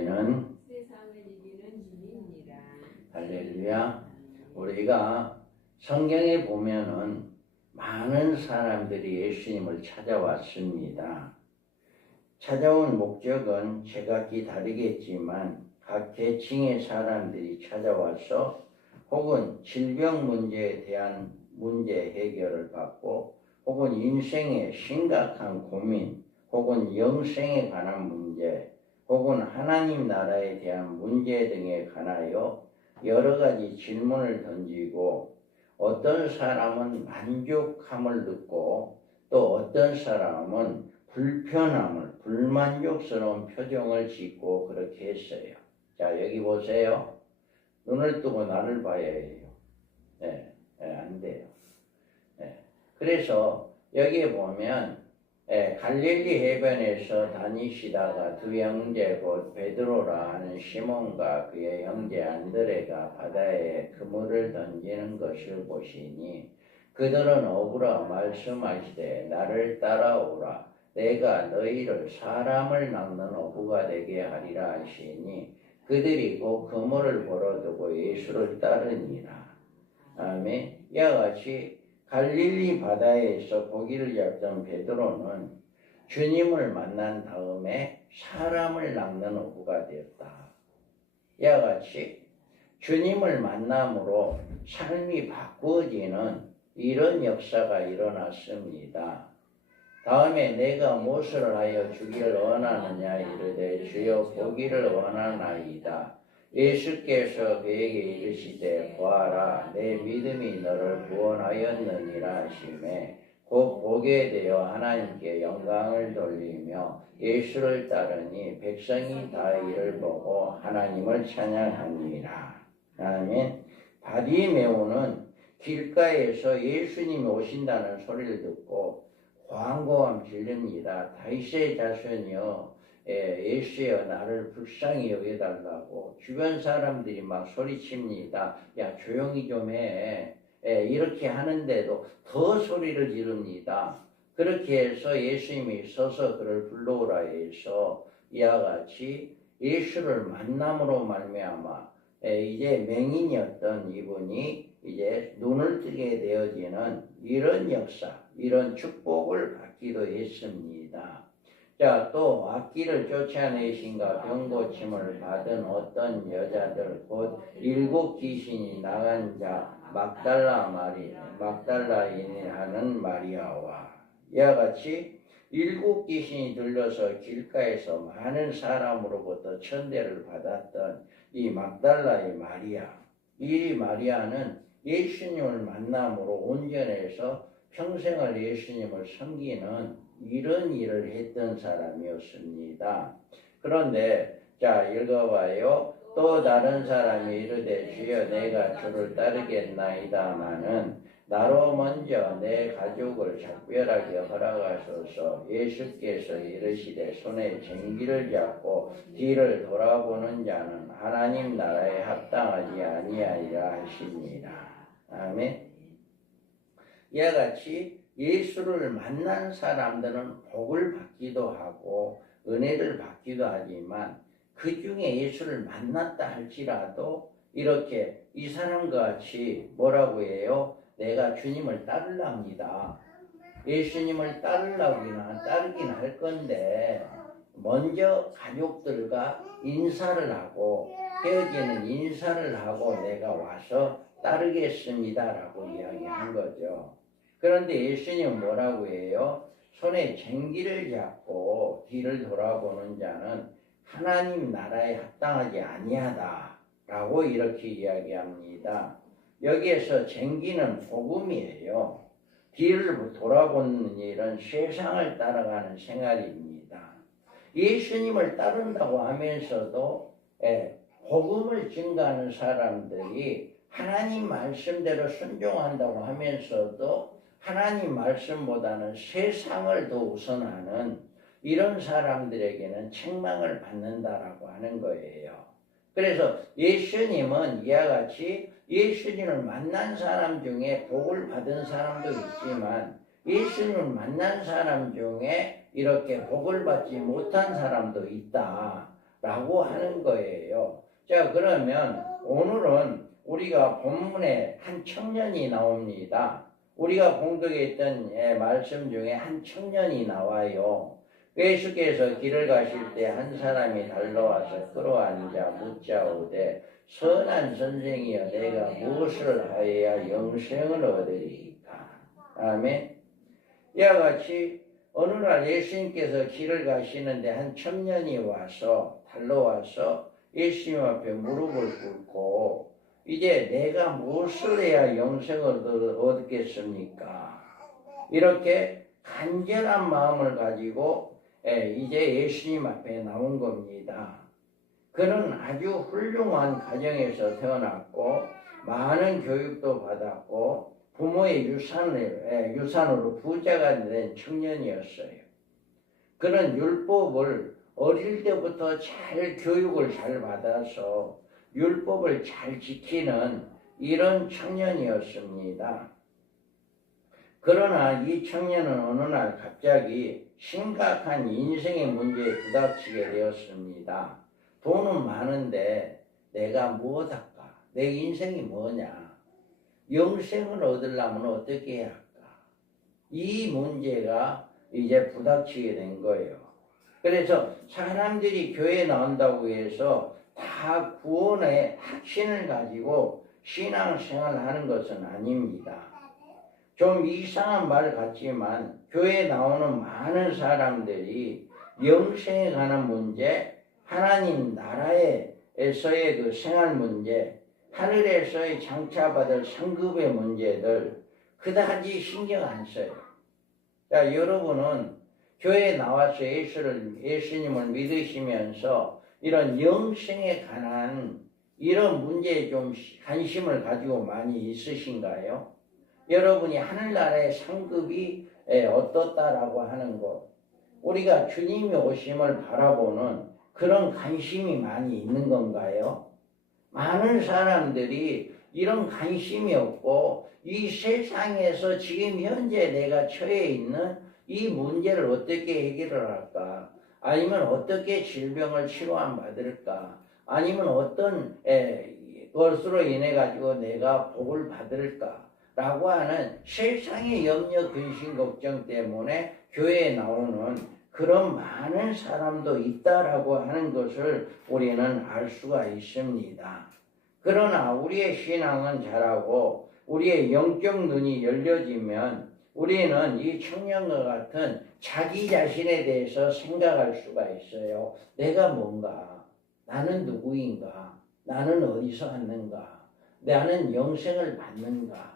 죄는 세상을 이기는 주님이라. 할렐루야. 우리가 성경에 보면은 많은 사람들이 예수님을 찾아왔습니다. 찾아온 목적은 제각기 다르겠지만 각 계층의 사람들이 찾아와서 혹은 질병 문제에 대한 문제 해결을 받고 혹은 인생의 심각한 고민 혹은 영생에 관한 문제 혹은 하나님 나라에 대한 문제 등에 관하여 여러 가지 질문을 던지고 어떤 사람은 만족함을 듣고 또 어떤 사람은 불편함을, 불만족스러운 표정을 짓고 그렇게 했어요. 자, 여기 보세요. 눈을 뜨고 나를 봐야 해요. 안 돼요. 그래서 여기에 보면 갈릴리 해변에서 다니시다가 두 형제 곧 베드로라 하는 시몬과 그의 형제 안드레가 바다에 그물을 던지는 것을 보시니 그들은 어부라 말씀하시되 나를 따라오라 내가 너희를 사람을 낚는 어부가 되게 하리라 하시니 그들이 곧 그물을 벌어두고 예수를 따르니라. 아멘. 이와 같이 갈릴리 바다에서 고기를 잡던 베드로는 주님을 만난 다음에 사람을 낚는 어부가 되었다. 이와 같이 주님을 만남으로 삶이 바꾸어지는 이런 역사가 일어났습니다. 다음에 내가 무엇을 하여 주기를 원하느냐 이르되 주여 보기를 원하나이다. 예수께서 그에게 이르시되 보아라 내 믿음이 너를 구원하였느니라 하시매 곧 보게 되어 하나님께 영광을 돌리며 예수를 따르니 백성이 다 이를 보고 하나님을 찬양하니라. 아멘. 바디메오는 길가에서 예수님이 오신다는 소리를 듣고惶恐함 질릅니다. 다윗의 자손이여 예수여 나를 불쌍히 여겨달라고 주변 사람들이 막 소리칩니다. 야 조용히 좀 해. 이렇게 하는데도 더 소리를 지릅니다. 그렇게 해서 예수님이 서서 그를 불러오라 해서 이와 같이 예수를 만남으로 말미암아 이제 맹인이었던 이분이 이제 눈을 뜨게 되어지는 이런 역사, 이런 축복을 받기도 했습니다. 자, 또 악기를 쫓아내신가 병고침을 받은 어떤 여자들 곧 7 귀신이 나간 자 막달라인이라는 마리아와 이와 같이 7 귀신이 들려서 길가에서 많은 사람으로부터 천대를 받았던 이 막달라의 마리아, 이 마리아는 예수님을 만남으로 온전해서 평생을 예수님을 섬기는 이런 일을 했던 사람이었습니다. 그런데 자 읽어봐요. 또 다른 사람이 이르되 주여 내가 주를 따르겠나이다마는 나로 먼저 내 가족을 작별하게 허락하소서. 예수께서 이르시되 손에 쟁기를 잡고 뒤를 돌아보는 자는 하나님 나라에 합당하지 아니하리라 하십니다. 아멘. 이와 같이 예수를 만난 사람들은 복을 받기도 하고 은혜를 받기도 하지만 그 중에 예수를 만났다 할지라도 이렇게 이 사람과 같이 뭐라고 해요? 내가 주님을 따르랍니다. 예수님을 따르긴 할 건데 먼저 가족들과 인사를 하고 헤어지는 인사를 하고 내가 와서 따르겠습니다라고 이야기한 거죠. 그런데 예수님은 뭐라고 해요? 손에 쟁기를 잡고 뒤를 돌아보는 자는 하나님 나라에 합당하지 아니하다라고 이렇게 이야기합니다. 여기에서 쟁기는 복음이에요. 뒤를 돌아보는 일은 세상을 따라가는 생활입니다. 예수님을 따른다고 하면서도 복음을 증거하는 사람들이 하나님 말씀대로 순종한다고 하면서도 하나님 말씀보다는 세상을 더 우선하는 이런 사람들에게는 책망을 받는다라고 하는 거예요. 그래서 예수님은 이와 같이 예수님을 만난 사람 중에 복을 받은 사람도 있지만 예수님을 만난 사람 중에 이렇게 복을 받지 못한 사람도 있다. 라고 하는 거예요. 자, 그러면 오늘은 우리가 본문에 한 청년이 나옵니다. 우리가 봉독했던 말씀 중에 한 청년이 나와요. 예수께서 길을 가실 때 한 사람이 달려와서 끌어앉아 묻자오되 선한 선생이여 내가 무엇을 하여야 영생을 얻으리까. 아멘. 이와 같이 어느 날 예수님께서 길을 가시는데 한 청년이 와서 달려와서 예수님 앞에 무릎을 꿇고 이제 내가 무엇을 해야 영생을 얻겠습니까? 이렇게 간절한 마음을 가지고 이제 예수님 앞에 나온 겁니다. 그는 아주 훌륭한 가정에서 태어났고 많은 교육도 받았고 부모의 유산으로 부자가 된 청년이었어요. 그는 율법을 어릴 때부터 잘 교육을 잘 받아서 율법을 잘 지키는 이런 청년이었습니다. 그러나 이 청년은 어느 날 갑자기 심각한 인생의 문제에 부닥치게 되었습니다. 돈은 많은데 내가 무엇 할까? 내 인생이 뭐냐? 영생을 얻으려면 어떻게 해야 할까? 이 문제가 이제 부닥치게 된 거예요. 그래서 사람들이 교회에 나온다고 해서 다 구원의 확신을 가지고 신앙생활을 하는 것은 아닙니다. 좀 이상한 말 같지만 교회에 나오는 많은 사람들이 영생에 관한 문제, 하나님 나라에서의 그 생활 문제, 하늘에서의 장차받을 상급의 문제들 그다지 신경 안 써요. 자, 여러분은 교회에 나와서 예수님을 믿으시면서 이런 영생에 관한 이런 문제에 좀 관심을 가지고 많이 있으신가요? 여러분이 하늘나라의 상급이 어떻다라고 하는 것, 우리가 주님이 오심을 바라보는 그런 관심이 많이 있는 건가요? 많은 사람들이 이런 관심이 없고 이 세상에서 지금 현재 내가 처해 있는 이 문제를 어떻게 해결을 할까? 아니면 어떻게 질병을 치료함 받을까? 아니면 어떤 것으로 인해 가지고 내가 복을 받을까? 라고 하는 세상의 염려, 근심, 걱정 때문에 교회에 나오는 그런 많은 사람도 있다라고 하는 것을 우리는 알 수가 있습니다. 그러나 우리의 신앙은 자라고 우리의 영적 눈이 열려지면 우리는 이 청년과 같은 자기 자신에 대해서 생각할 수가 있어요. 내가 뭔가? 나는 누구인가? 나는 어디서 왔는가? 나는 영생을 받는가?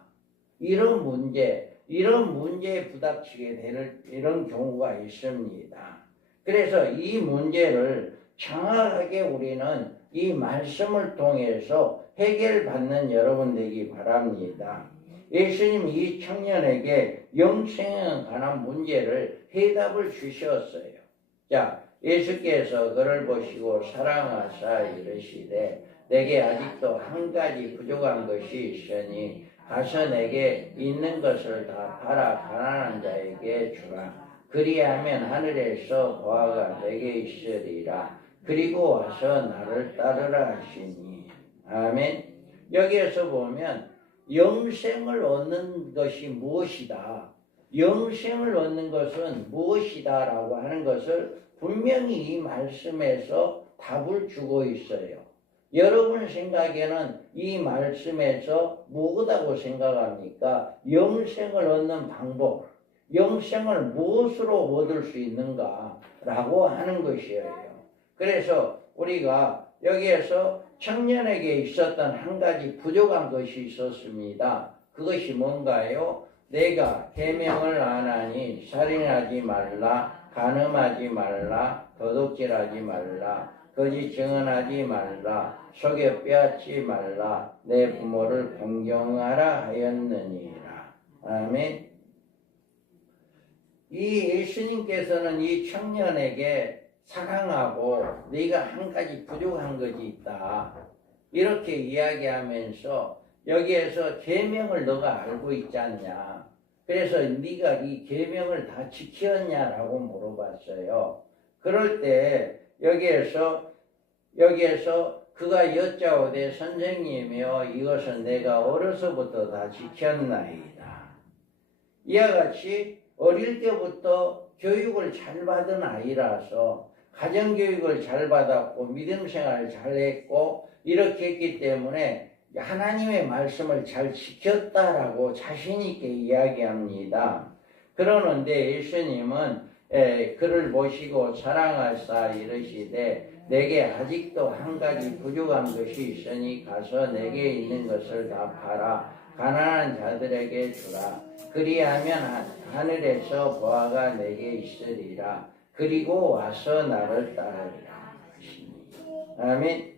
이런 문제에 부닥치게 되는 이런 경우가 있습니다. 그래서 이 문제를 정확하게 우리는 이 말씀을 통해서 해결받는 여러분 되기 바랍니다. 예수님 이 청년에게 영생에 관한 문제를 해답을 주셨어요. 자, 예수께서 그를 보시고 사랑하사 이르시되 내게 아직도 한 가지 부족한 것이 있으니 가서 내게 있는 것을 다 팔아 가난한 자에게 주라. 그리하면 하늘에서 보화가 내게 있으리라. 그리고 와서 나를 따르라 하시니. 아멘. 여기에서 보면 영생을 얻는 것이 무엇이다. 영생을 얻는 것은 무엇이다 라고 하는 것을 분명히 이 말씀에서 답을 주고 있어요. 여러분 생각에는 이 말씀에서 무엇하고 생각합니까? 영생을 얻는 방법, 영생을 무엇으로 얻을 수 있는가 라고 하는 것이에요. 그래서 우리가 여기에서 청년에게 있었던 한 가지 부족한 것이 있었습니다. 그것이 뭔가요? 내가 계명을 안 하니 살인하지 말라, 간음하지 말라, 도둑질하지 말라, 거짓 증언하지 말라, 속여 빼앗지 말라, 내 부모를 공경하라 하였느니라. 아멘. 이 예수님께서는 이 청년에게 사랑하고 네가 한 가지 부족한 것이 있다 이렇게 이야기하면서 여기에서 계명을 너가 알고 있지 않냐, 그래서 네가 이 계명을 다 지켰냐라고 물어봤어요. 그럴 때 여기에서 여기에서 그가 여짜오되 선생님이여 이것은 내가 어려서부터 다 지켰나이다. 이와 같이 어릴 때부터 교육을 잘 받은 아이라서 가정교육을 잘 받았고 믿음 생활을 잘 했고 이렇게 했기 때문에 하나님의 말씀을 잘 지켰다라고 자신 있게 이야기합니다. 그러는데 예수님은 그를 보시고 사랑하사 이르시되 내게 아직도 한 가지 부족한 것이 있으니 가서 내게 있는 것을 다 팔아 가난한 자들에게 주라. 그리하면 하늘에서 보화가 내게 있으리라. 그리고 와서 나를 따르리라. 아멘.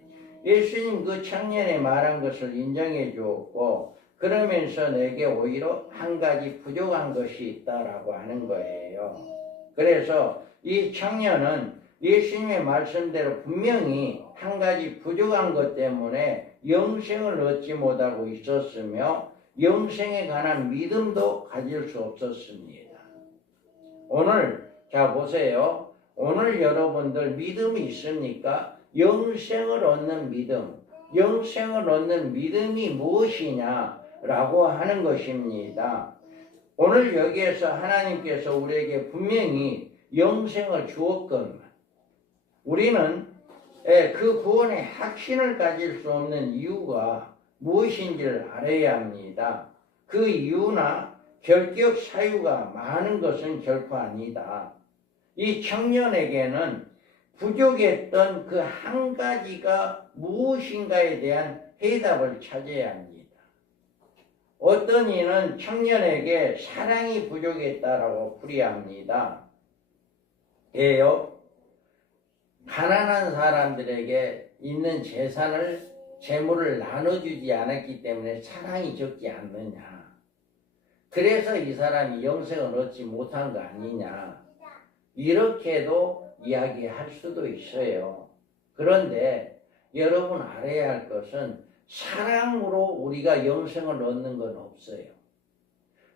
예수님 그 청년이 말한 것을 인정해 주었고 그러면서 내게 오히려 한 가지 부족한 것이 있다라고 하는 거예요. 그래서 이 청년은 예수님의 말씀대로 분명히 한 가지 부족한 것 때문에 영생을 얻지 못하고 있었으며 영생에 관한 믿음도 가질 수 없었습니다. 오늘 자 보세요. 오늘 여러분들 믿음이 있습니까? 영생을 얻는 믿음. 영생을 얻는 믿음이 무엇이냐라고 하는 것입니다. 오늘 여기에서 하나님께서 우리에게 분명히 영생을 주었건만 우리는 그 구원의 확신을 가질 수 없는 이유가 무엇인지를 알아야 합니다. 그 이유나 결격 사유가 많은 것은 결코 아니다. 이 청년에게는 부족했던 그 한 가지가 무엇인가에 대한 해답을 찾아야 합니다. 어떤 이는 청년에게 사랑이 부족했다라고 풀이합니다. 예요. 가난한 사람들에게 있는 재물을 나눠주지 않았기 때문에 사랑이 적지 않느냐. 그래서 이 사람이 영생을 얻지 못한 거 아니냐. 이렇게도 이야기할 수도 있어요. 그런데 여러분 알아야 할 것은 사랑으로 우리가 영생을 얻는 건 없어요.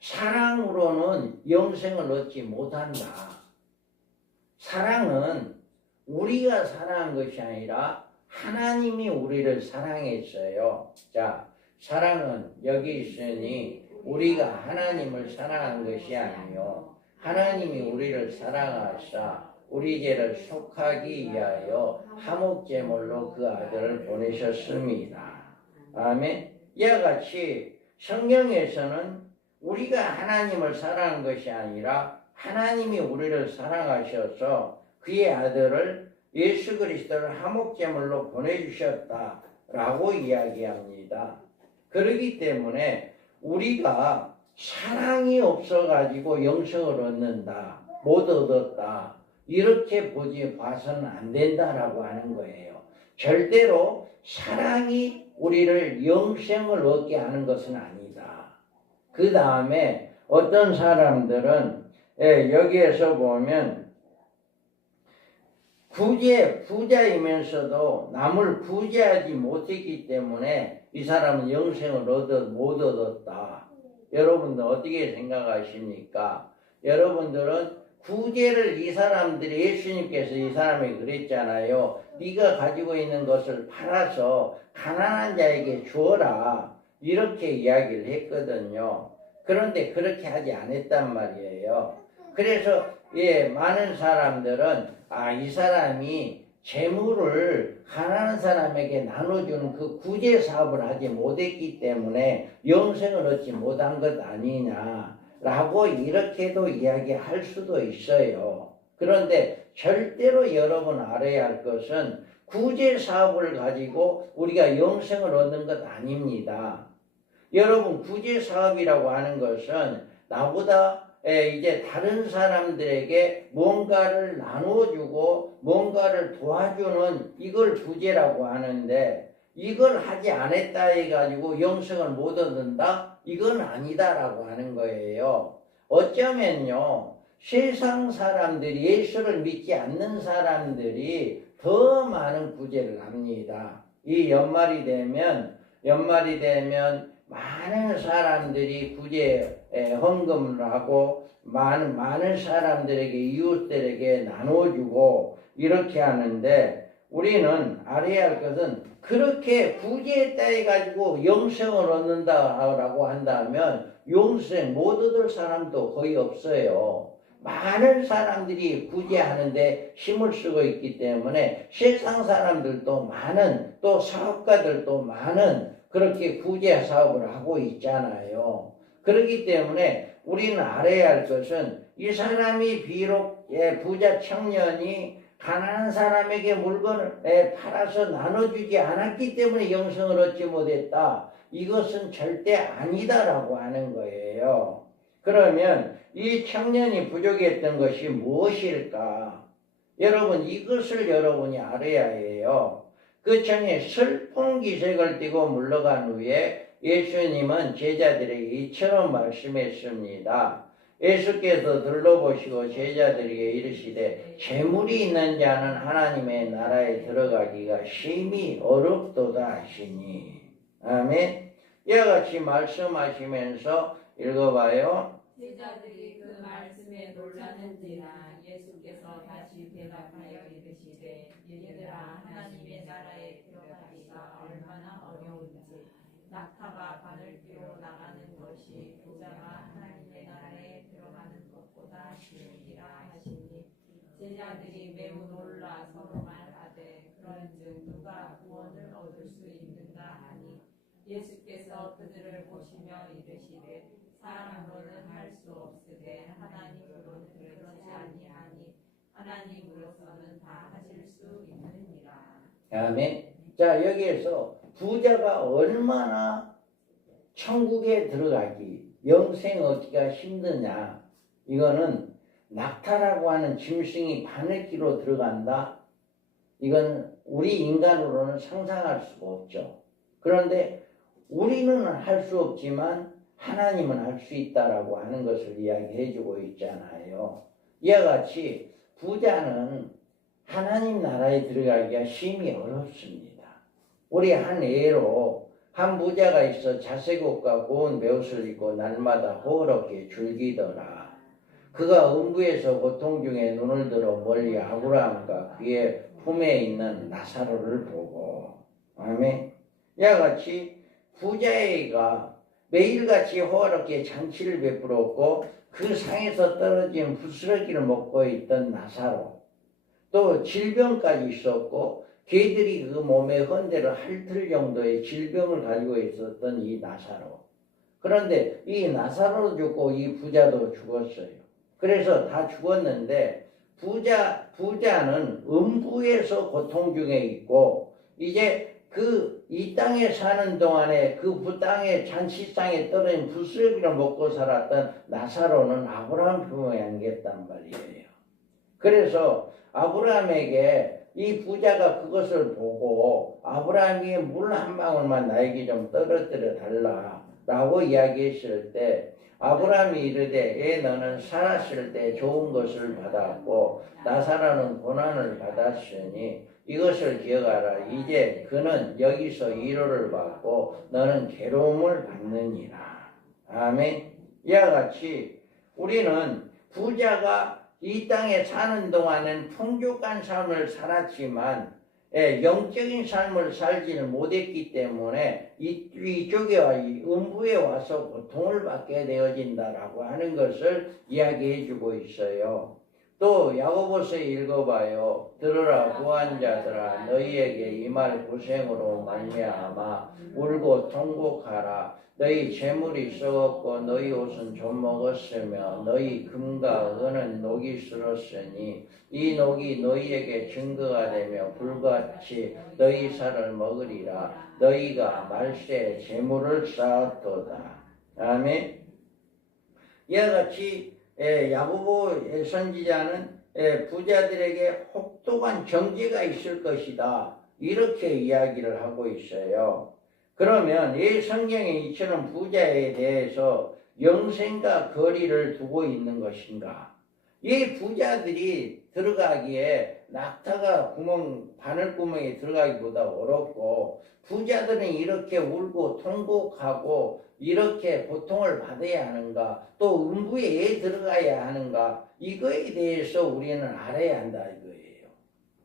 사랑으로는 영생을 얻지 못한다. 사랑은 우리가 사랑한 것이 아니라 하나님이 우리를 사랑했어요. 자, 사랑은 여기 있으니 우리가 하나님을 사랑한 것이 아니요 하나님이 우리를 사랑하사 우리 죄를 속하기 위하여 화목제물로 그 아들을 보내셨습니다. 아멘. 이와 같이 성경에서는 우리가 하나님을 사랑한 것이 아니라 하나님이 우리를 사랑하셔서 그의 아들을 예수 그리스도를 화목제물로 보내주셨다라고 이야기합니다. 그렇기 때문에 우리가 사랑이 없어가지고 영생을 얻는다, 못 얻었다 이렇게 봐서는 안 된다라고 하는 거예요. 절대로 사랑이 우리를 영생을 얻게 하는 것은 아니다. 그 다음에 어떤 사람들은 여기에서 보면 부자이면서도 남을 구제하지 못했기 때문에 이 사람은 영생을 못 얻었다. 여러분들 어떻게 생각하십니까? 여러분들은 구제를 이 사람들이 예수님께서 이 사람에게 그랬잖아요. 네가 가지고 있는 것을 팔아서 가난한 자에게 주어라. 이렇게 이야기를 했거든요. 그런데 그렇게 하지 않았단 말이에요. 그래서 많은 사람들은 이 사람이 재물을 가난한 사람에게 나눠주는 그 구제 사업을 하지 못했기 때문에 영생을 얻지 못한 것 아니냐라고 이렇게도 이야기할 수도 있어요. 그런데 절대로 여러분 알아야 할 것은 구제 사업을 가지고 우리가 영생을 얻는 것 아닙니다. 여러분 구제 사업이라고 하는 것은 나보다 이제 다른 사람들에게 뭔가를 나눠주고 뭔가를 도와주는 이걸 구제라고 하는데 이걸 하지 않았다 해가지고 영생을 못 얻는다? 이건 아니다라고 하는 거예요. 어쩌면요 세상 사람들이 예수를 믿지 않는 사람들이 더 많은 구제를 합니다. 이 연말이 되면 많은 사람들이 구제 헌금을 하고 많은 사람들에게 이웃들에게 나눠주고 이렇게 하는데 우리는 알아야 할 것은 그렇게 부지에 따해 가지고 영생을 얻는다라고 한다면 영생 못 얻을 사람도 거의 없어요. 많은 사람들이 부재하는데 힘을 쓰고 있기 때문에 세상 사람들도 많은 또 사업가들도 많은 그렇게 부재 사업을 하고 있잖아요. 그렇기 때문에 우리는 알아야 할 것은 이 사람이 비록 부자 청년이 가난한 사람에게 물건을 팔아서 나눠주지 않았기 때문에 영생을 얻지 못했다. 이것은 절대 아니다라고 하는 거예요. 그러면 이 청년이 부족했던 것이 무엇일까? 여러분 이것을 여러분이 알아야 해요. 그 청년이 슬픈 기색을 띠고 물러간 후에 예수님은 제자들에게 이처럼 말씀했습니다. 예수께서 둘러보시고 제자들에게 이르시되 재물이 있는 자는 하나님의 나라에 들어가기가 심히 어렵도다 하시니. 아멘. 이와 같이 말씀하시면서 읽어봐요. 제자들이 그 말씀에 놀라는지라 예수께서 다시 대답하여 이르시되 얘들아 하나님의 나라에 들어가기가 얼마나 어려운지 낙타가 바늘귀로 나가는 것이 부자가 하나님의 나라에 들어가는 것보다 쉬우니라 하시니 제자들이 매우 놀라 서로 말하되 그런즉 누가 구원을 얻을 수 있는가 하니 예수께서 그들을 보시며 이르시되 사람으로는 할 수 없으되 하나님으로는 그렇지 아니하니 하나님으로서는 다 하실 수 있느니라. 아멘. 자, 여기에서 부자가 얼마나 천국에 들어가기, 영생 얻기가 힘드냐. 이거는 낙타라고 하는 짐승이 바늘귀로 들어간다. 이건 우리 인간으로는 상상할 수가 없죠. 그런데 우리는 할 수 없지만 하나님은 할 수 있다라고 하는 것을 이야기해 주고 있잖아요. 이와 같이 부자는 하나님 나라에 들어가기가 심히 어렵습니다. 우리 한 예로 한 부자가 있어 자색옷과 고운 베옷을 입고 날마다 호의롭게 즐기더라. 그가 음부에서 고통 중에 눈을 들어 멀리 아브라함과 그의 품에 있는 나사로를 보고. 아멘. 이와 같이 부자애가 매일같이 호화롭게 잔치를 베풀었고 그 상에서 떨어진 부스러기를 먹고 있던 나사로, 또 질병까지 있었고 개들이 그 몸에 헌대를 핥을 정도의 질병을 가지고 있었던 이 나사로. 그런데 이 나사로도 죽고 이 부자도 죽었어요. 그래서 다 죽었는데 부자는 음부에서 고통 중에 있고 이제 이 땅에 사는 동안에 그 땅에 잔치상에 떨어진 부스러기를 먹고 살았던 나사로는 아브라함 품에 안겼단 말이에요. 그래서 아브라함에게 이 부자가 그것을 보고 아브라함이 물 한 방울만 나에게 좀 떨어뜨려 달라라고 이야기했을 때 아브라함이 이르되 너는 살았을 때 좋은 것을 받았고 나사로는 고난을 받았으니 이것을 기억하라. 이제 그는 여기서 위로를 받고 너는 괴로움을 받느니라. 아멘. 이와 같이 우리는 부자가 이 땅에 사는 동안은 풍족한 삶을 살았지만 영적인 삶을 살지는 못했기 때문에 이쪽에 와 음부에 와서 고통을 받게 되어진다라고 하는 것을 이야기해 주고 있어요. 또 야고보서에 읽어봐요. 들으라 부한 자들아 너희에게 이 말 고생으로 말미암아 울고 통곡하라. 너희 재물이 썩었고 너희 옷은 좀 먹었으며 너희 금과 은은 녹이 슬었으니 이 녹이 너희에게 증거가 되며 불같이 너희 살을 먹으리라. 너희가 말세에 재물을 쌓았도다. 아멘. 이와 같이 야고보 선지자는 부자들에게 혹독한 정죄가 있을 것이다. 이렇게 이야기를 하고 있어요. 그러면 이 성경에 이처럼 부자에 대해서 영생과 거리를 두고 있는 것인가? 이 부자들이 들어가기에 낙타가 바늘구멍에 들어가기보다 어렵고 부자들은 이렇게 울고 통곡하고 이렇게 고통을 받아야 하는가? 또 음부에 들어가야 하는가? 이거에 대해서 우리는 알아야 한다 이거예요.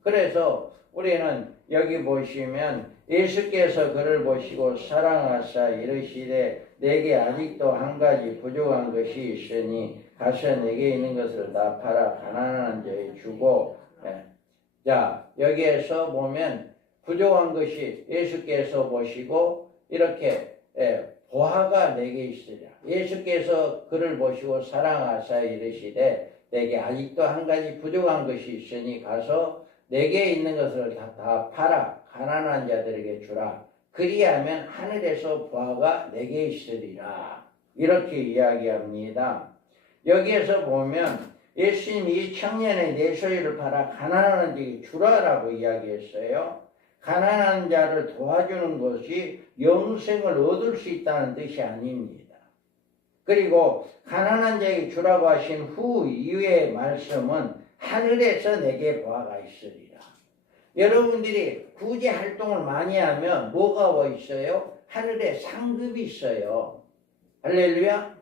그래서 우리는 여기 보시면 예수께서 그를 보시고 사랑하사 이르시되 내게 아직도 한 가지 부족한 것이 있으니 가서 내게 있는 것을 다 팔아 가난한 자에 주고 자 여기에서 보면 부족한 것이 예수께서 보시고 이렇게 보화가 내게 있으랴. 예수께서 그를 보시고 사랑하사 이르시되 내게 아직도 한 가지 부족한 것이 있으니 가서 내게 있는 것을 다 팔아 가난한 자들에게 주라. 그리하면 하늘에서 보화가 내게 있으리라. 이렇게 이야기합니다. 여기에서 보면 예수님이 이 청년의 내 소유를 팔아 가난한 자에게 주라라고 이야기했어요. 가난한 자를 도와주는 것이 영생을 얻을 수 있다는 뜻이 아닙니다. 그리고 가난한 자에게 주라고 하신 후 이후의 말씀은 하늘에서 내게 보화가 있으리라. 여러분들이 구제 활동을 많이 하면 뭐가 있어요? 하늘에 상급이 있어요. 할렐루야.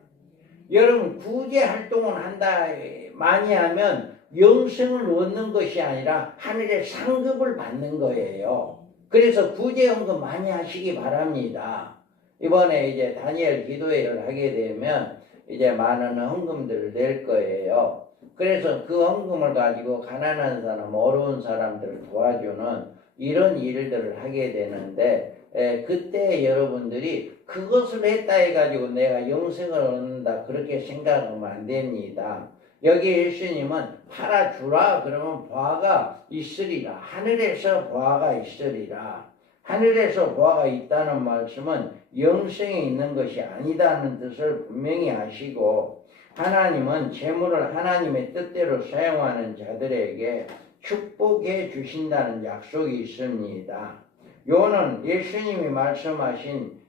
여러분 구제 활동을 한다 많이 하면 영생을 얻는 것이 아니라 하늘에 상급을 받는 거예요. 그래서 구제연금 많이 하시기 바랍니다. 이번에 이제 다니엘 기도회를 하게 되면 이제 많은 헌금들을 낼 거예요. 그래서 그 헌금을 가지고 가난한 사람, 어려운 사람들을 도와주는 이런 일들을 하게 되는데 그때 여러분들이 그것을 했다 해가지고 내가 영생을 얻는다 그렇게 생각하면 안 됩니다. 여기 예수님은 팔아주라 그러면 보화가 있으리라. 하늘에서 보화가 있으리라. 하늘에서 보화가 있다는 말씀은 영생에 있는 것이 아니다는 뜻을 분명히 아시고 하나님은 재물을 하나님의 뜻대로 사용하는 자들에게 축복해 주신다는 약속이 있습니다. 요는 예수님이 말씀하신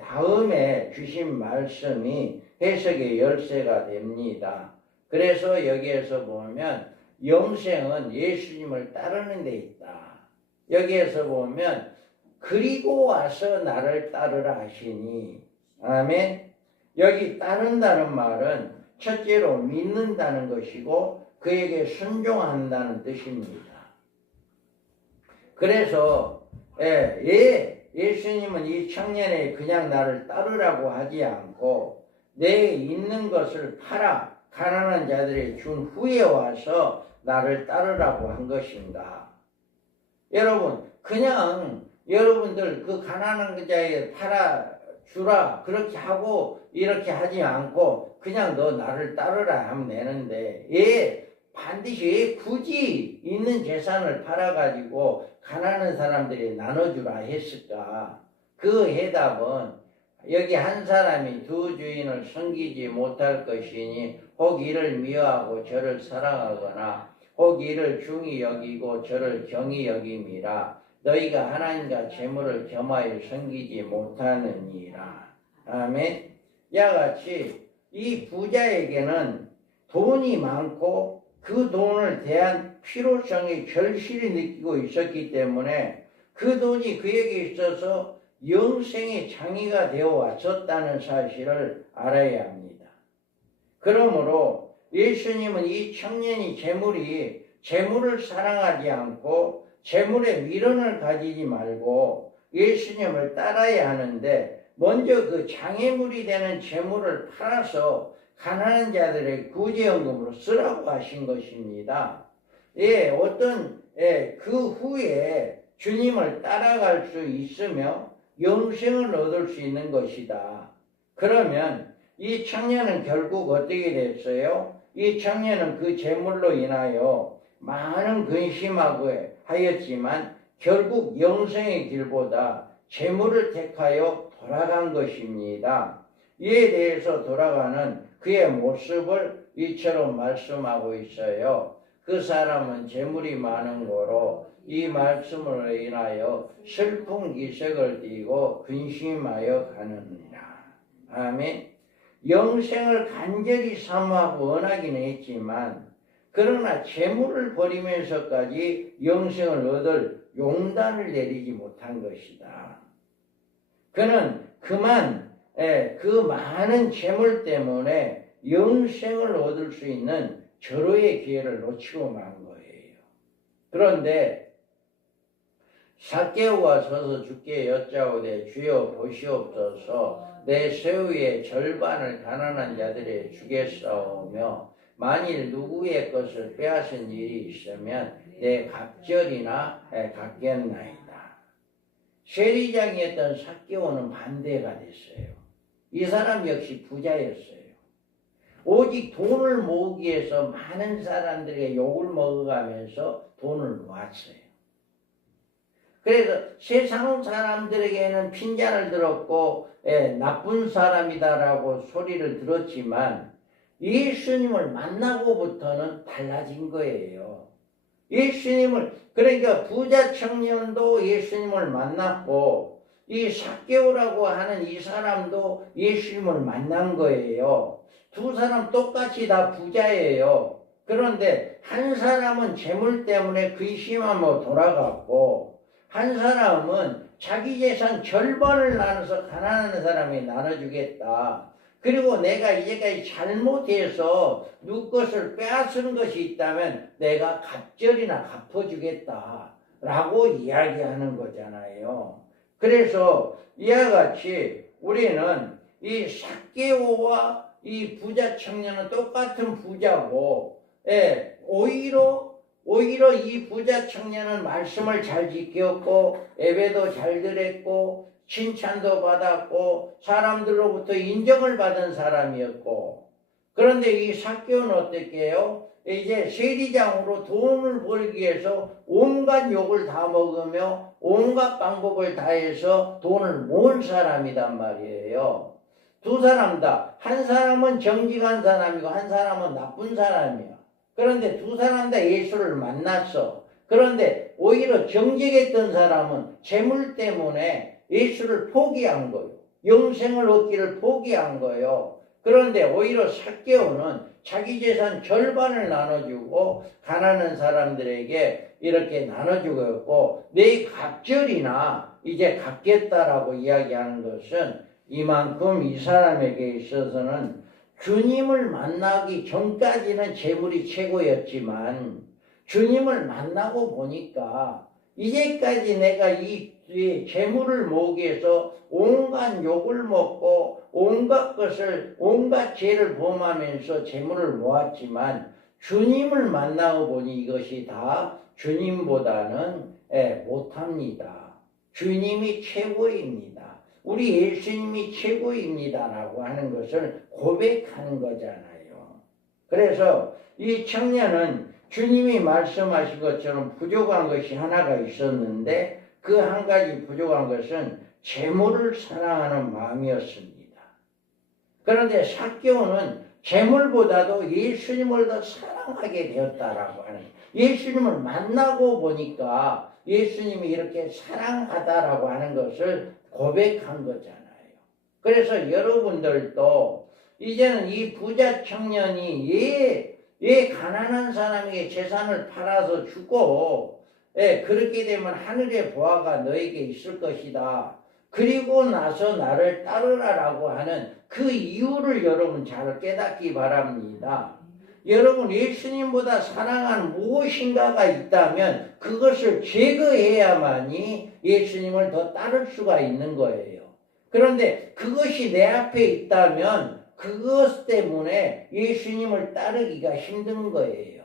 다음에 주신 말씀이 해석의 열쇠가 됩니다. 그래서 여기에서 보면 영생은 예수님을 따르는 데 있다. 여기에서 보면 그리고 와서 나를 따르라 하시니 아멘. 여기 따른다는 말은 첫째로 믿는다는 것이고 그에게 순종한다는 뜻입니다. 그래서 예수님은 이 청년에 그냥 나를 따르라고 하지 않고 내 있는 것을 팔아 가난한 자들이 준 후에 와서 나를 따르라고 한 것인가. 여러분 그냥 여러분들 그 가난한 자에 팔아 주라 그렇게 하고 이렇게 하지 않고 그냥 너 나를 따르라 하면 되는데 반드시 굳이 있는 재산을 팔아가지고 가난한 사람들이 나눠주라 했을까. 그 해답은 여기 한 사람이 두 주인을 섬기지 못할 것이니 혹 이를 미워하고 저를 사랑하거나 혹 이를 중히 여기고 저를 경히 여김이라. 너희가 하나님과 재물을 겸하여 섬기지 못하느니라. 아멘. 야같이 이 부자에게는 돈이 많고 그 돈을 대한 필요성이 절실히 느끼고 있었기 때문에 그 돈이 그에게 있어서 영생의 장애가 되어 왔었다는 사실을 알아야 합니다. 그러므로 예수님은 이 청년이 재물을 사랑하지 않고 재물의 미련을 가지지 말고 예수님을 따라야 하는데 먼저 그 장애물이 되는 재물을 팔아서 가난한 자들의 구제연금으로 쓰라고 하신 것입니다. 그 후에 주님을 따라갈 수 있으며 영생을 얻을 수 있는 것이다. 그러면 이 청년은 결국 어떻게 됐어요? 이 청년은 그 재물로 인하여 많은 근심하고 하였지만 결국 영생의 길보다 재물을 택하여 돌아간 것입니다. 이에 대해서 돌아가는 그의 모습을 이처럼 말씀하고 있어요. 그 사람은 재물이 많은 고로 이 말씀으로 인하여 슬픈 기색을 띠고 근심하여 가느니라. 아멘. 영생을 간절히 사모하고 원하기는 했지만 그러나 재물을 버리면서까지 영생을 얻을 용단을 내리지 못한 것이다. 그는 그만 그 많은 재물 때문에 영생을 얻을 수 있는 절호의 기회를 놓치고 만 거예요. 그런데 삭개오가 서서 주께 여짜오되 주여 보시옵소서 내 소유의 절반을 가난한 자들에게 주겠사오며 만일 누구의 것을 빼앗은 일이 있으면 내 갑절이나 갚겠나이다. 세리장이었던 삭개오는 반대가 됐어요. 이 사람 역시 부자였어요. 오직 돈을 모으기 위해서 많은 사람들에게 욕을 먹어가면서 돈을 모았어요. 그래서 세상 사람들에게는 핀잔을 들었고 나쁜 사람이다라고 소리를 들었지만 예수님을 만나고부터는 달라진 거예요. 예수님을, 그러니까 부자 청년도 예수님을 만났고 이 삭개오라고 하는 이 사람도 예수님을 만난 거예요. 두 사람 똑같이 다 부자예요. 그런데 한 사람은 재물 때문에 근심하며 돌아갔고 한 사람은 자기 재산 절반을 나눠서 가난한 사람에 나눠주겠다. 그리고 내가 이제까지 잘못해서 누구 것을 빼앗은 것이 있다면 내가 갑절이나 갚아주겠다 라고 이야기하는 거잖아요. 그래서 이와 같이 우리는 이 삭개오와 이 부자 청년은 똑같은 부자고 오히려 이 부자 청년은 말씀을 잘 지켰고 예배도 잘 드렸고 칭찬도 받았고 사람들로부터 인정을 받은 사람이었고, 그런데 이 삭개오는 어떻게 해요? 이제 세리장으로 돈을 벌기 위해서 온갖 욕을 다 먹으며 온갖 방법을 다해서 돈을 모은 사람이란 말이에요. 두 사람 다, 한 사람은 정직한 사람이고 한 사람은 나쁜 사람이야. 그런데 두 사람 다 예수를 만났어. 그런데 오히려 정직했던 사람은 재물 때문에 예수를 포기한 거예요. 영생을 얻기를 포기한 거예요. 그런데 오히려 삭개오는 자기 재산 절반을 나눠주고 가난한 사람들에게 이렇게 나눠주고 있고 내 갑절이나 이제 갚겠다라고 이야기하는 것은 이만큼 이 사람에게 있어서는 주님을 만나기 전까지는 재물이 최고였지만 주님을 만나고 보니까 이제까지 내가 이 재물을 모으기 위해서 온갖 욕을 먹고 온갖 것을, 온갖 죄를 범하면서 재물을 모았지만 주님을 만나고 보니 이것이 다 주님보다는 못합니다. 주님이 최고입니다. 우리 예수님이 최고입니다 라고 하는 것을 고백하는 거잖아요. 그래서 이 청년은 주님이 말씀하신 것처럼 부족한 것이 하나가 있었는데 그 한 가지 부족한 것은 재물을 사랑하는 마음이었습니다. 그런데 삭개오는 재물보다도 예수님을 더 사랑하게 되었다라고 하는, 예수님을 만나고 보니까 예수님이 이렇게 사랑하다라고 하는 것을 고백한 거잖아요. 그래서 여러분들도 이제는 이 부자 청년이 가난한 사람에게 재산을 팔아서 주고 그렇게 되면 하늘의 보화가 너에게 있을 것이다. 그리고 나서 나를 따르라라고 하는 그 이유를 여러분 잘 깨닫기 바랍니다. 여러분 예수님보다 사랑하는 무엇인가가 있다면 그것을 제거해야만이 예수님을 더 따를 수가 있는 거예요. 그런데 그것이 내 앞에 있다면 그것 때문에 예수님을 따르기가 힘든 거예요.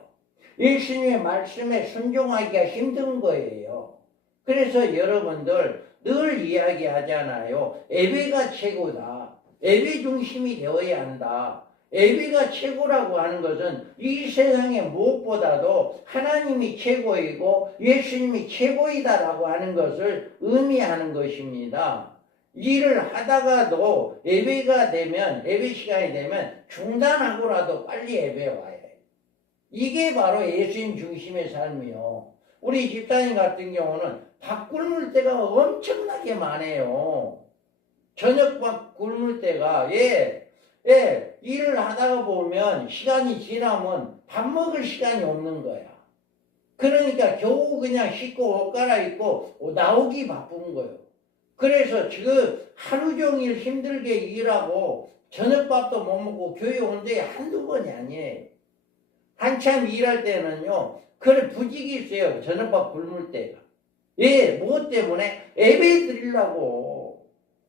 예수님의 말씀에 순종하기가 힘든 거예요. 그래서 여러분들 늘 이야기하잖아요. 예배가 최고다. 예배 중심이 되어야 한다. 예배가 최고라고 하는 것은 이 세상에 무엇보다도 하나님이 최고이고 예수님이 최고이다라고 하는 것을 의미하는 것입니다. 일을 하다가도 예배가 되면, 예배 시간이 되면 중단하고라도 빨리 예배 와야 해요. 이게 바로 예수님 중심의 삶이요. 우리 집사님 같은 경우는 밥 굶을 때가 엄청나게 많아요. 저녁밥 굶을 때가, 일을 하다가 보면 시간이 지나면 밥 먹을 시간이 없는 거야. 그러니까 겨우 그냥 씻고 옷 갈아입고 나오기 바쁜 거예요. 그래서 지금 하루 종일 힘들게 일하고 저녁밥도 못 먹고 교회 온 데 한두 번이 아니에요. 한참 일할 때는요, 그래 부직이 있어요. 저녁밥 굶을 때가. 예, 뭐 때문에? 예배 드리려고.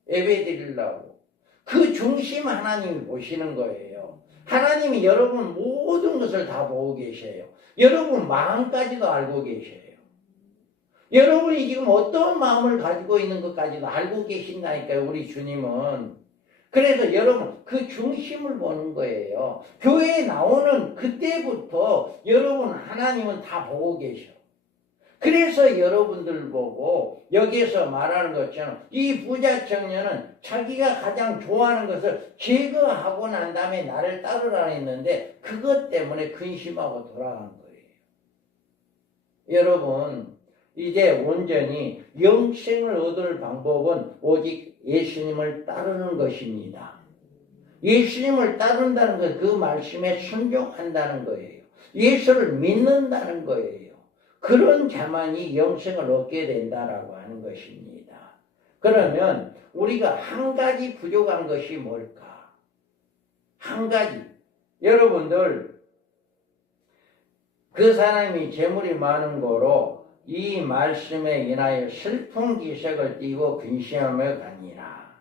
예배 드리려고. 그 중심 하나님이 보시는 거예요. 하나님이 여러분 모든 것을 다 보고 계셔요. 여러분 마음까지도 알고 계셔요. 여러분이 지금 어떤 마음을 가지고 있는 것까지도 알고 계신다니까요, 우리 주님은. 그래서 여러분 그 중심을 보는 거예요. 교회에 나오는 그때부터 여러분 하나님은 다 보고 계셔. 그래서 여러분들 보고 여기에서 말하는 것처럼 이 부자 청년은 자기가 가장 좋아하는 것을 제거하고 난 다음에 나를 따르라 했는데 그것 때문에 근심하고 돌아간 거예요. 여러분 이제 온전히 영생을 얻을 방법은 오직 예수님을 따르는 것입니다. 예수님을 따른다는 것, 그 말씀에 순종한다는 거예요. 예수를 믿는다는 거예요. 그런 자만이 영생을 얻게 된다라고 하는 것입니다. 그러면 우리가 한 가지 부족한 것이 뭘까? 한 가지. 여러분들 그 사람이 재물이 많은 거로 이 말씀에 인하여 슬픈 기색을 띠고 근심하며 가니라.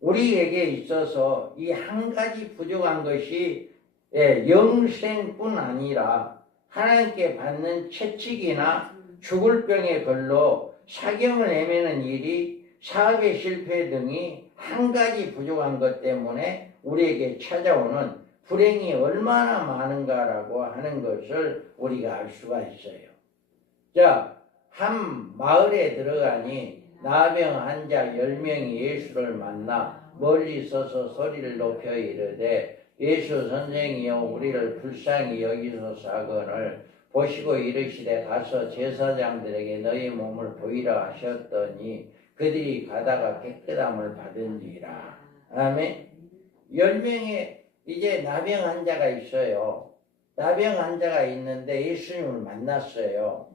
우리에게 있어서 이 한 가지 부족한 것이 영생뿐 아니라 하나님께 받는 채찍이나 죽을 병에 걸러 사경을 헤매는 일이 사업의 실패 등이 한 가지 부족한 것 때문에 우리에게 찾아오는 불행이 얼마나 많은가라고 하는 것을 우리가 알 수가 있어요. 자, 한 마을에 들어가니 나병 환자 10명이 예수를 만나 멀리 서서 소리를 높여 이르되 예수 선생이여 우리를 불쌍히 여기소서 하거늘 보시고 이르시되 가서 제사장들에게 너희 몸을 보이라 하셨더니 그들이 가다가 깨끗함을 받은지라. 아멘. 10명의 이제 나병 환자가 있어요. 나병 환자가 있는데 예수님을 만났어요.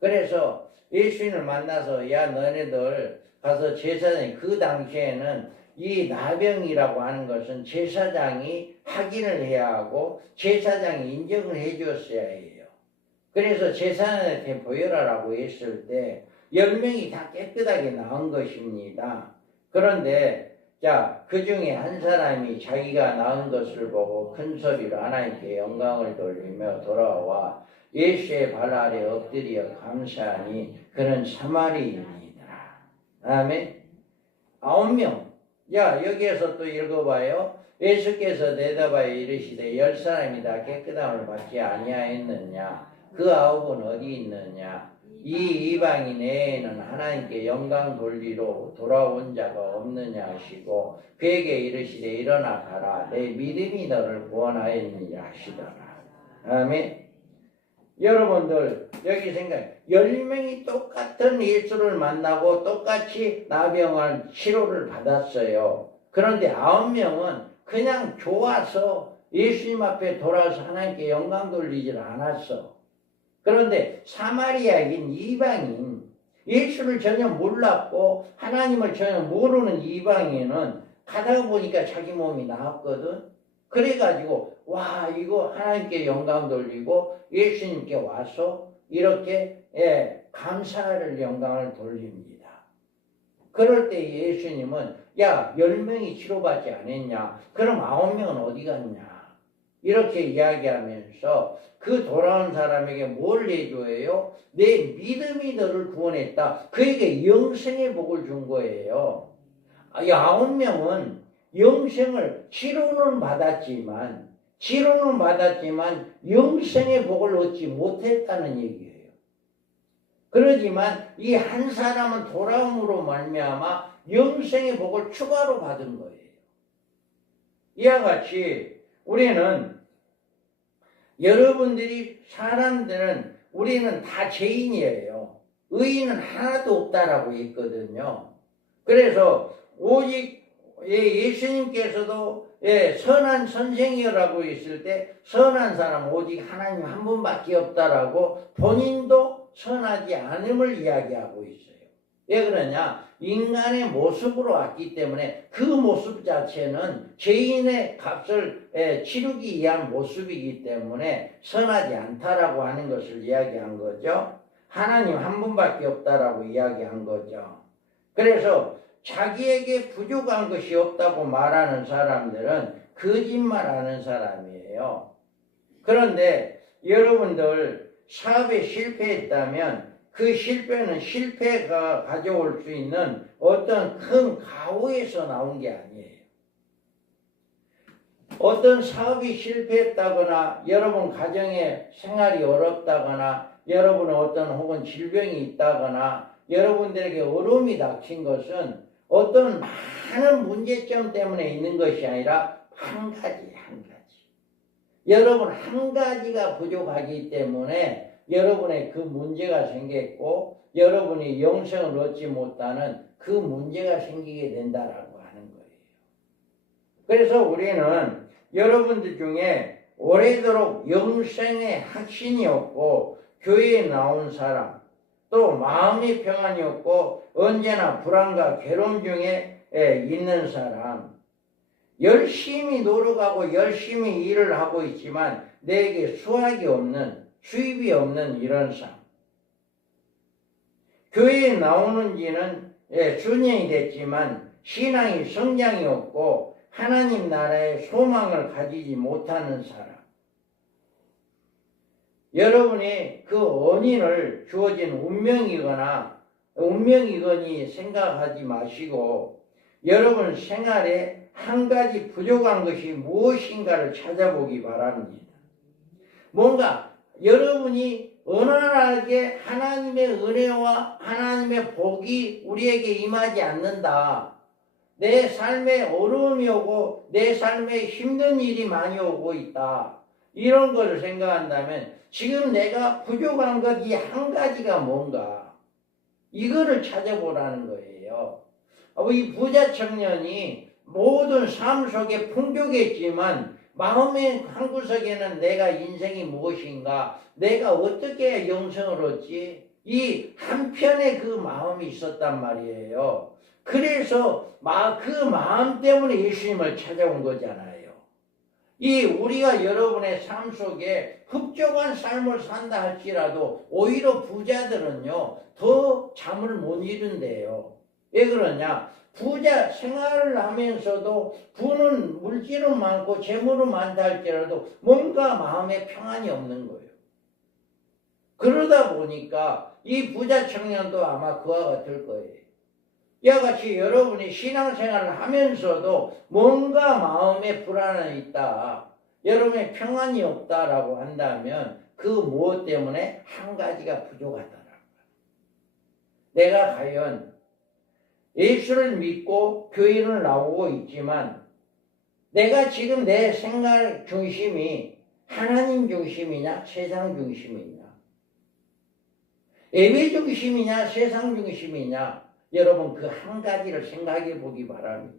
그래서 예수님을 만나서 야 너네들 가서 제사장이 그 당시에는 이 나병이라고 하는 것은 제사장이 확인을 해야 하고 제사장이 인정을 해 주었어야 해요. 그래서 제사장한테 보여라라고 했을 때 10명이 다 깨끗하게 나온 것입니다. 그런데 자, 그 중에 한 사람이 자기가 나은 것을 보고 큰 소리로 하나님께 영광을 돌리며 돌아와 예수의 발 아래 엎드려 감사하니 그는 사마리인이더라. 아멘. 9명. 야, 여기에서 또 읽어봐요. 예수께서 대답하여 이르시되 10사람이 다 깨끗함을 받지 아니하였느냐? 그 9은 어디 있느냐? 이 이방인 외에는 하나님께 영광 돌리러 돌아온 자가 없느냐 하시고 그에게 이르시되 일어나 가라. 내 믿음이 너를 구원하였느냐 하시더라. 아멘. 여러분들 여기 생각해. 10명이 똑같은 예수를 만나고 똑같이 나병을 치료를 받았어요. 그런데 9명은 그냥 좋아서 예수님 앞에 돌아서 하나님께 영광 돌리질 않았어. 그런데 사마리아인 이방인, 예수를 전혀 몰랐고 하나님을 전혀 모르는 이방인은 가다가 보니까 자기 몸이 나았거든. 그래가지고 와 이거 하나님께 영광 돌리고 예수님께 와서 이렇게 감사를 영광을 돌립니다. 그럴 때 예수님은 야 10명이 치료받지 않았냐? 그럼 9명은 어디 갔냐? 이렇게 이야기하면서 그 돌아온 사람에게 뭘 해줘요? 내 믿음이 너를 구원했다. 그에게 영생의 복을 준 거예요. 9명은 영생을 치료는 받았지만 영생의 복을 얻지 못했다는 얘기예요. 그러지만 이 한 사람은 돌아옴으로 말미암아 영생의 복을 추가로 받은 거예요. 이와 같이 우리는 여러분들이 사람들은 우리는 다 죄인이에요. 의인은 하나도 없다라고 했거든요. 그래서 오직 예수님께서도 선한 선생이라고 했을 때 선한 사람 오직 하나님 한 분밖에 없다라고 본인도 선하지 않음을 이야기하고 있어요. 왜 그러냐? 인간의 모습으로 왔기 때문에 그 모습 자체는 죄인의 값을 치르기 위한 모습이기 때문에 선하지 않다라고 하는 것을 이야기한 거죠. 하나님 한 분밖에 없다라고 이야기한 거죠. 그래서 자기에게 부족한 것이 없다고 말하는 사람들은 거짓말하는 사람이에요. 그런데 여러분들 사업에 실패했다면 그 실패는 실패가 가져올 수 있는 어떤 큰 가오에서 나온 게 아니에요. 어떤 사업이 실패했다거나 여러분 가정에 생활이 어렵다거나 여러분은 어떤 혹은 질병이 있다거나 여러분들에게 어려움이 닥친 것은 어떤 많은 문제점 때문에 있는 것이 아니라 한 가지. 여러분 한 가지가 부족하기 때문에 여러분의 그 문제가 생겼고 여러분이 영생을 얻지 못하는 그 문제가 생기게 된다라고 하는 거예요. 그래서 우리는 여러분들 중에 오래도록 영생의 확신이 없고 교회에 나온 사람 또 마음의 평안이 없고 언제나 불안과 괴로움 중에 있는 사람 열심히 노력하고 열심히 일을 하고 있지만 내게 수확이 없는 수입이 없는 이런 삶. 교회에 나오는 지는 수년이 됐지만 신앙이 성장이 없고 하나님 나라의 소망을 가지지 못하는 사람. 여러분이 그 원인을 주어진 운명이거니 생각하지 마시고 여러분 생활에 한 가지 부족한 것이 무엇인가를 찾아보기 바랍니다. 뭔가 여러분이 원활하게 하나님의 은혜와 하나님의 복이 우리에게 임하지 않는다. 내 삶에 어려움이 오고 내 삶에 힘든 일이 많이 오고 있다. 이런 것을 생각한다면 지금 내가 부족한 것 이 한 가지가 뭔가 이거를 찾아보라는 거예요. 이 부자 청년이 모든 삶 속에 풍족했지만 마음의 한구석에는 내가 인생이 무엇인가 내가 어떻게 영생을 얻지 이 한편의 그 마음이 있었단 말이에요. 그래서 그 마음 때문에 예수님을 찾아온 거잖아요. 이 우리가 여러분의 삶 속에 흡족한 삶을 산다 할지라도 오히려 부자들은요 더 잠을 못 이룬대요. 왜 그러냐? 부자 생활을 하면서도 부는 물질은 많고 재물은 많다 할지라도 뭔가 마음에 평안이 없는 거예요. 그러다 보니까 이 부자 청년도 아마 그와 같을 거예요. 이와 같이 여러분이 신앙생활을 하면서도 뭔가 마음에 불안이 있다. 여러분의 평안이 없다라고 한다면 그 무엇 때문에 한 가지가 부족하다라는 거예요. 내가 과연 예수를 믿고 교회를 나오고 있지만 내가 지금 내 생각 중심이 하나님 중심이냐 세상 중심이냐 예배 중심이냐 세상 중심이냐 여러분 그 한 가지를 생각해 보기 바랍니다.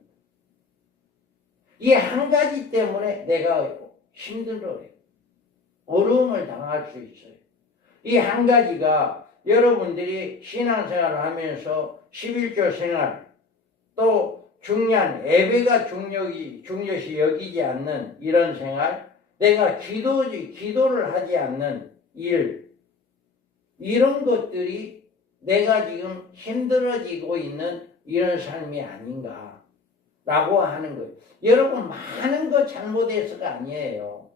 이 한 가지 때문에 내가 힘들어요. 어려움을 당할 수 있어요. 이 한 가지가 여러분들이 신앙생활을 하면서 11조 생활 또 중요한 예배가 중요시 여기지 않는 이런 생활 내가 기도를 하지 않는 일 이런 것들이 내가 지금 힘들어지고 있는 이런 삶이 아닌가 라고 하는 거예요. 여러분 많은 거 잘못해서가 아니에요.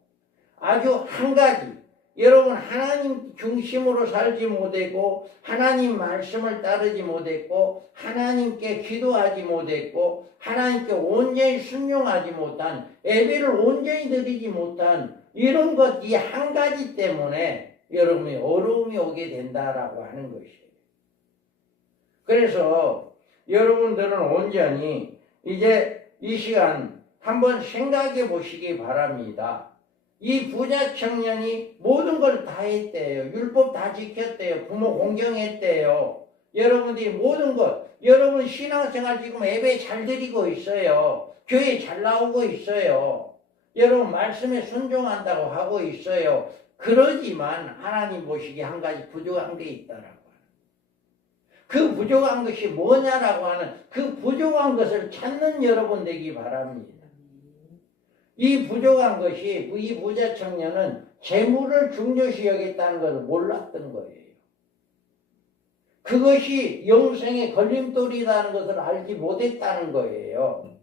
아주 한 가지 여러분 하나님 중심으로 살지 못했고 하나님 말씀을 따르지 못했고 하나님께 기도하지 못했고 하나님께 온전히 순종하지 못한 예배를 온전히 드리지 못한 이런 것 이 한 가지 때문에 여러분이 어려움이 오게 된다라고 하는 것이에요. 그래서 여러분들은 온전히 이제 이 시간 한번 생각해 보시기 바랍니다. 이 부자 청년이 모든 걸 다 했대요. 율법 다 지켰대요. 부모 공경했대요. 여러분들이 모든 것, 여러분 신앙생활 지금 예배 잘 드리고 있어요. 교회 잘 나오고 있어요. 여러분 말씀에 순종한다고 하고 있어요. 그러지만 하나님 보시기에 한 가지 부족한 게 있다라고. 그 부족한 것이 뭐냐라고 하는 그 부족한 것을 찾는 여러분 되기 바랍니다. 이 부족한 것이 이 부자 청년은 재물을 중요시 여겼다는 것을 몰랐던 거예요. 그것이 영생의 걸림돌이라는 것을 알지 못했다는 거예요.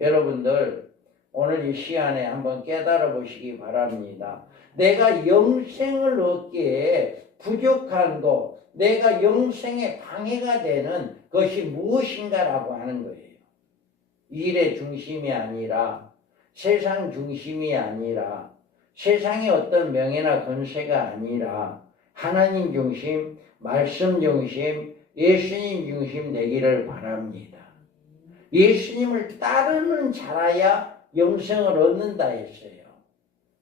여러분들 오늘 이 시간에 한번 깨달아 보시기 바랍니다. 내가 영생을 얻기에 부족한 것, 내가 영생에 방해가 되는 것이 무엇인가라고 하는 거예요. 일의 중심이 아니라 세상 중심이 아니라 세상의 어떤 명예나 권세가 아니라 하나님 중심, 말씀 중심, 예수님 중심 되기를 바랍니다. 예수님을 따르는 자라야 영생을 얻는다 했어요.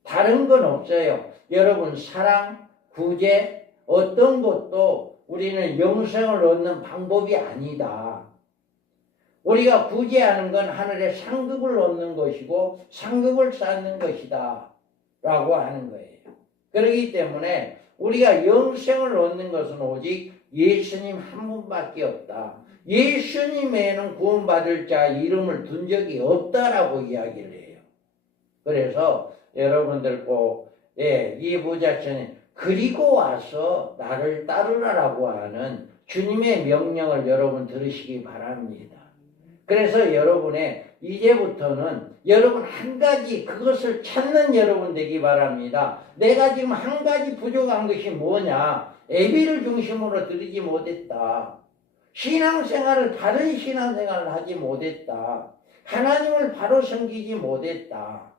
다른 건 없어요. 여러분 사랑, 구제 어떤 것도 우리는 영생을 얻는 방법이 아니다. 우리가 구제하는 건 하늘의 상급을 얻는 것이고 상급을 쌓는 것이다 라고 하는 거예요. 그렇기 때문에 우리가 영생을 얻는 것은 오직 예수님 한 분밖에 없다. 예수님 외에는 구원받을 자 이름을 둔 적이 없다라고 이야기를 해요. 그래서 여러분들 꼭 이 부자처럼 그리고 와서 나를 따르라라고 하는 주님의 명령을 여러분 들으시기 바랍니다. 그래서 여러분의 이제부터는 여러분 한 가지 그것을 찾는 여러분 되기 바랍니다. 내가 지금 한 가지 부족한 것이 뭐냐? 예배를 중심으로 드리지 못했다. 신앙생활을 바른 신앙생활을 하지 못했다. 하나님을 바로 섬기지 못했다.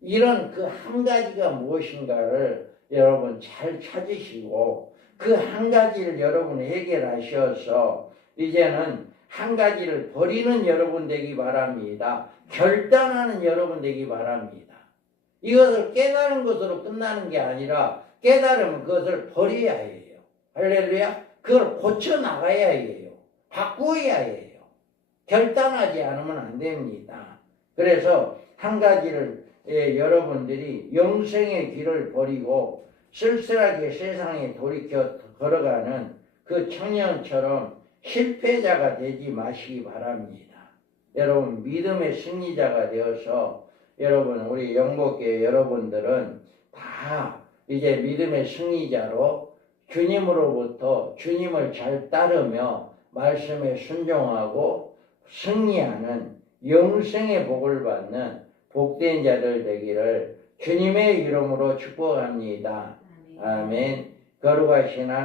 이런 그 한 가지가 무엇인가를 여러분 잘 찾으시고 그 한 가지를 여러분 해결하셔서 이제는 한 가지를 버리는 여러분 되기 바랍니다. 결단하는 여러분 되기 바랍니다. 이것을 깨달은 것으로 끝나는 게 아니라 깨달으면 그것을 버려야 해요. 할렐루야. 그걸 고쳐나가야 해요. 바꾸어야 해요. 결단하지 않으면 안 됩니다. 그래서 한 가지를 여러분들이 영생의 길을 버리고 쓸쓸하게 세상에 돌이켜 걸어가는 그 청년처럼 실패자가 되지 마시기 바랍니다. 여러분 믿음의 승리자가 되어서 여러분 우리 영복교회 여러분들은 다 이제 믿음의 승리자로 주님으로부터 주님을 잘 따르며 말씀에 순종하고 승리하는 영생의 복을 받는 복된 자들 되기를 주님의 이름으로 축복합니다. 아멘. 거룩하신 하나님